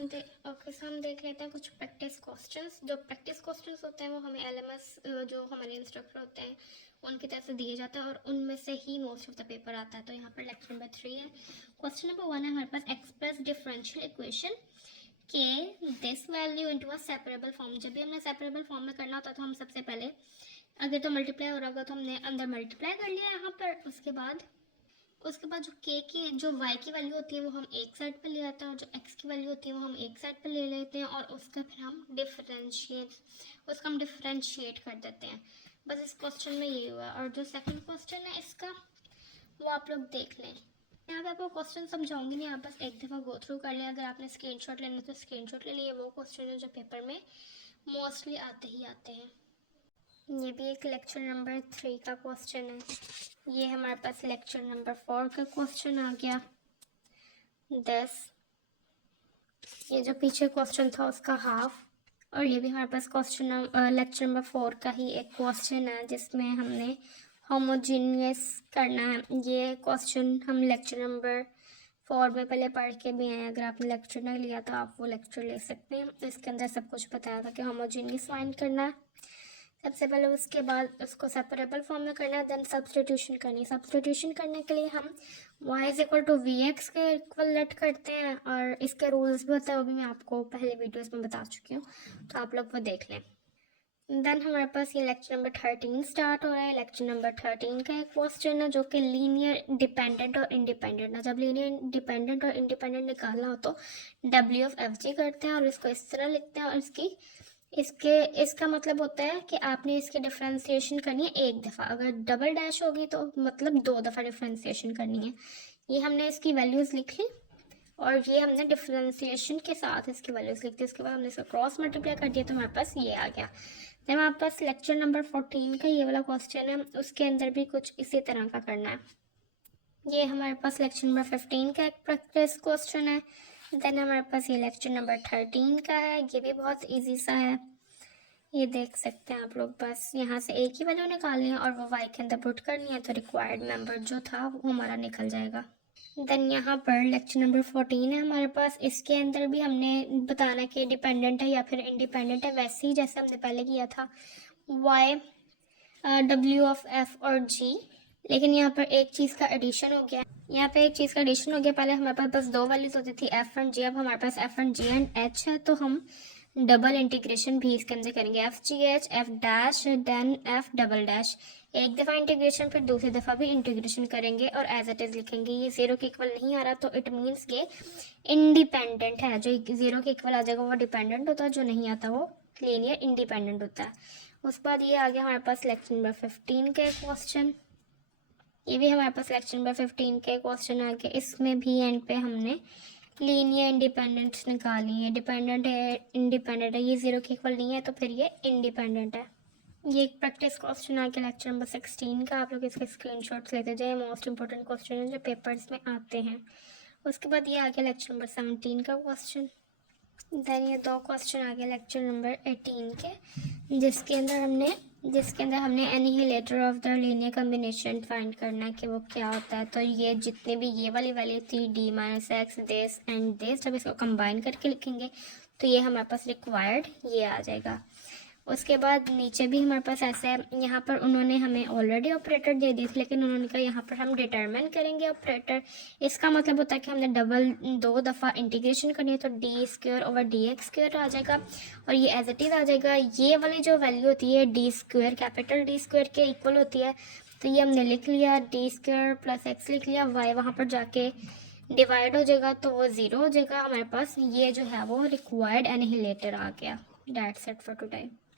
हम देख लेते हैं कुछ प्रैक्टिस क्वेश्चंस। जो प्रैक्टिस क्वेश्चंस होते हैं वो हमें एलएमएस जो हमारे इंस्ट्रक्टर होते हैं उनकी तरफ से दिए जाते हैं और उनमें से ही मोस्ट ऑफ द पेपर आता है। तो यहाँ पर लेक्चर नंबर 3 है। क्वेश्चन नंबर 1 है हमारे पास, एक्सप्रेस डिफरेंशियल इक्वेशन के this value into a separable form. जब भी हमने सेपरेबल फॉर्म में करना होता है तो हम सबसे पहले, अगर तो मल्टीप्लाई हो रहा होगा तो हमने अंदर मल्टीप्लाई कर लिया यहाँ पर। उसके बाद जो के की जो वाई की वैल्यू होती है वो हम एक साइड पर ले आते हैं और जो एक्स की वैल्यू होती है वो हम एक साइड पर ले लेते हैं और उसका हम डिफरेंशिएट कर देते हैं। बस इस क्वेश्चन में ये हुआ। और जो सेकंड क्वेश्चन है इसका वो आप लोग देख लें। यहाँ पे आपको क्वेश्चन समझाऊंगी नहीं, आप बस एक दफ़ा गो थ्रू कर लें। अगर आपने स्क्रीनशॉट लेना तो स्क्रीनशॉट ले लिए। वो क्वेश्चन है जो पेपर में मोस्टली आते ही आते हैं। ये भी एक लेक्चर नंबर 3 का क्वेश्चन है। ये हमारे पास लेक्चर नंबर 4 का क्वेश्चन आ गया 10। ये जो पीछे क्वेश्चन था उसका हाफ। और ये भी हमारे पास क्वेश्चन लेक्चर नंबर 4 का ही एक क्वेश्चन है जिसमें हमने होमोजीनियस करना है। ये क्वेश्चन हम लेक्चर नंबर 4 में पहले पढ़ के भी आए। अगर आपने लेक्चर नहीं लिया तो आप वो लेक्चर ले सकते हैं। इसके अंदर सब कुछ बताया था कि होमोजीनियस फाइंड करना है सबसे पहले, उसके बाद उसको सेपरेबल फॉर्म में करना है, देन सब्स्टिट्यूशन करनी है। सब्स्टिट्यूशन करने के लिए हम y is equal to v x के इक्वल लेट करते हैं और इसके रूल्स भी होते हैं, वो भी मैं आपको पहले वीडियोस में बता चुकी हूँ, तो आप लोग वो देख लें। देन हमारे पास ये लेक्चर नंबर 13 स्टार्ट हो रहा है। लेक्चर नंबर 13 का एक क्वेश्चन है जो कि लीनियर डिपेंडेंट और इंडिपेंडेंट है। जब लीनियर डिपेंडेंट और इंडिपेंडेंट निकालना हो तो W ऑफ एफ जी करते हैं और इसको इस तरह लिखते हैं। और इसका मतलब होता है कि आपने इसकी डिफ्रेंसिएशन करनी है एक दफ़ा। अगर डबल डैश होगी तो मतलब 2 दफ़ा डिफ्रेंसिएशन करनी है। ये हमने इसकी वैल्यूज़ लिख ली और ये हमने डिफ्रेंसिएशन के साथ इसकी वैल्यूज़ लिख दी। उसके बाद हमने इसका क्रॉस मल्टीप्लाई कर दिया तो हमारे पास ये आ गया। तो हमारे पास लेक्चर नंबर 14 का ये वाला क्वेश्चन है, उसके अंदर भी कुछ इसी तरह का करना है। ये हमारे पास लेक्चर नंबर 15 का एक प्रैक्टिस क्वेश्चन है। देन हमारे पास ये लेक्चर नंबर 13 का है। ये भी बहुत इजी सा है, ये देख सकते हैं आप लोग। बस यहाँ से एक ही वैल्यू निकालनी है और वो वाई के अंदर पुट करनी है तो रिक्वायर्ड मेंबर जो था वो हमारा निकल जाएगा। देन यहाँ पर लेक्चर नंबर 14 है हमारे पास। इसके अंदर भी हमने बताना कि डिपेंडेंट है या फिर इंडिपेंडेंट है, वैसे ही जैसे हमने पहले किया था वाई W ऑफ F और G। लेकिन यहाँ पर एक चीज़ का एडिशन हो गया। पहले हमारे पास बस 2 वैल्यूज होती थी F एंड G, अब हमारे पास F and G and H है तो हम डबल इंटीग्रेशन भी इसके अंदर करेंगे। F G H F dash then F double dash. एक दफ़ा इंटीग्रेशन फिर दूसरी दफ़ा भी इंटीग्रेशन करेंगे और एज इट इज़ लिखेंगे। ये 0 के इक्वल नहीं आ रहा तो इट मीन्स ये इंडिपेंडेंट है। जो 0 के इक्वल आ जाएगा वो डिपेंडेंट होता है, जो नहीं आता वो लीनियर इंडिपेंडेंट होता है। उसके बाद ये आ गया हमारे पास लेक्चर नंबर 15 के क्वेश्चन। ये भी हमारे पास लेक्चर नंबर 15 के क्वेश्चन आ गए। इसमें भी एंड पे हमने लीनियर इंडिपेंडेंस निकाली है। डिपेंडेंट है, इंडिपेंडेंट है, ये 0 के इक्वल नहीं है तो फिर ये इंडिपेंडेंट है। ये एक प्रैक्टिस क्वेश्चन आ गया लेक्चर नंबर 16 का। आप लोग इसके स्क्रीनशॉट्स लेते जाए, मोस्ट इंपॉर्टेंट क्वेश्चन है जो पेपर्स में आते हैं। उसके बाद ये आ गया लेक्चर नंबर 17 का क्वेश्चन। देन ये 2 क्वेश्चन आ गए लेक्चर नंबर 18 के, जिसके अंदर हमने annihilator of the linear combination find करना है कि वो क्या होता है। तो ये जितने भी ये वाली वैल्यू थी d minus x this and this, जब इसको कंबाइन करके लिखेंगे तो ये हमारे पास रिक्वायर्ड ये आ जाएगा। उसके बाद नीचे भी हमारे पास ऐसा है। यहाँ पर उन्होंने हमें ऑलरेडी ऑपरेटर दे दी थी लेकिन उन्होंने कहा यहाँ पर हम डिटरमिन करेंगे ऑपरेटर। इसका मतलब होता है कि हमने 2 दफ़ा इंटीग्रेशन करनी है तो D square over D X square आ जाएगा और ये एज इट इज़ आ जाएगा। ये वाली जो वैल्यू होती है D square, capital D square के इक्वल होती है, तो ये हमने लिख लिया। डी स्क्वायर प्लस एक्स लिख लिया, वाई वहाँ पर जाके डिवाइड हो जाएगा तो वो 0 हो जाएगा। हमारे पास ये जो है वो रिक्वायर्ड एनिहिलेटर आ गया। That's it for today.